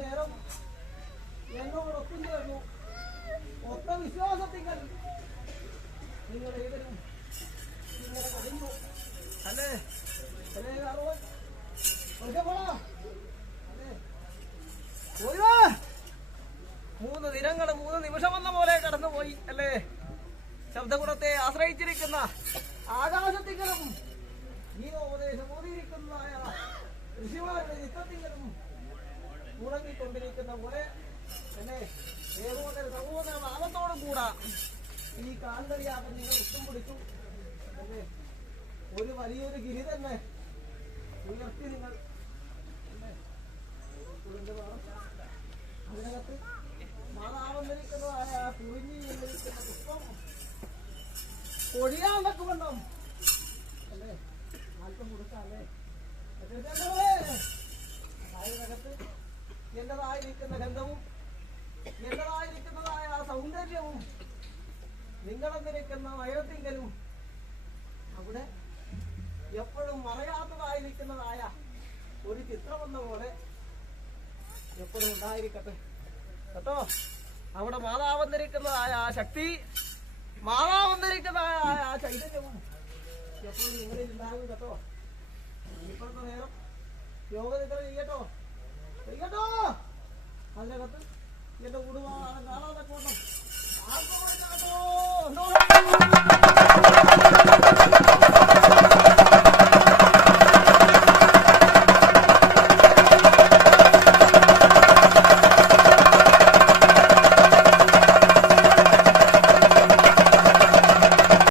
നേരം എന്നോടൊപ്പം ചേർന്നു. ഒത്ത വിശ്വാസത്തിങ്കൽ നിങ്ങൾ ഏവരും ഇങ്ങനെ കഴിഞ്ഞു അല്ലേ? അല്ലേ അറുപത് മൂന്ന് ദിനങ്ങൾ 3 നിമിഷമെന്ന പോലെ കടന്നുപോയി അല്ലേ? ശബ്ദഗുണത്തെ ആശ്രയിച്ചിരിക്കുന്ന ആകാശത്തിങ്കലും ഗീതോപദേശം ഓതിയിരിക്കുന്നതായ ഋഷിമാരുടെ ചിത്രത്തിങ്കലും ഉണങ്ങിക്കൊണ്ടിരിക്കുന്ന പോലെ അല്ലേ? ഏകോദര സഹോദര നാമത്തോടും കൂടാ ഈ കാന്തരിയാകം നിങ്ങൾ ഉത്തം പിടിച്ചു അല്ലേ? ഒരു വലിയൊരു ഗിരി തന്നെ ഉയർത്തി നിങ്ങൾ അതിനകത്ത് മാതാവന്നിരിക്കുന്നതായ കുഴിഞ്ഞിരിക്കുന്ന പുഷ്പം പൊടിയാൻ വെക്കുമെന്നും അല്ലേ? ആൽപ്പം കൊടുക്കല്ലേ? അതിനകത്ത് എന്റേതായിരിക്കുന്ന ഗന്ധവും എന്റേതായിരിക്കുന്നതായ സൗന്ദര്യവും നിങ്ങളെന്നിരിക്കുന്ന വയറത്തിങ്കലും അവിടെ എപ്പോഴും മറയാത്തതായിരിക്കുന്നതായ ഒരു ചിത്രമെന്ന പോലെ എപ്പോഴും ഉണ്ടായിരിക്കട്ടെ കേട്ടോ. അവിടെ മാതാവന്നിരിക്കുന്നതായ ആ ശക്തി, മാതാവന്നിരിക്കുന്നതായ ആ ചൈതന്യവും എപ്പോഴും നിങ്ങളിൽ ഉണ്ടാകും കേട്ടോ. ഇപ്പോഴത്തെ നേരം യോഗനിദ്ര ചെയ്യട്ടോ. അതിനകത്ത് എന്റെ കുടുംബം കാണാതെ പോകണം. ആർക്കും കേട്ടോ.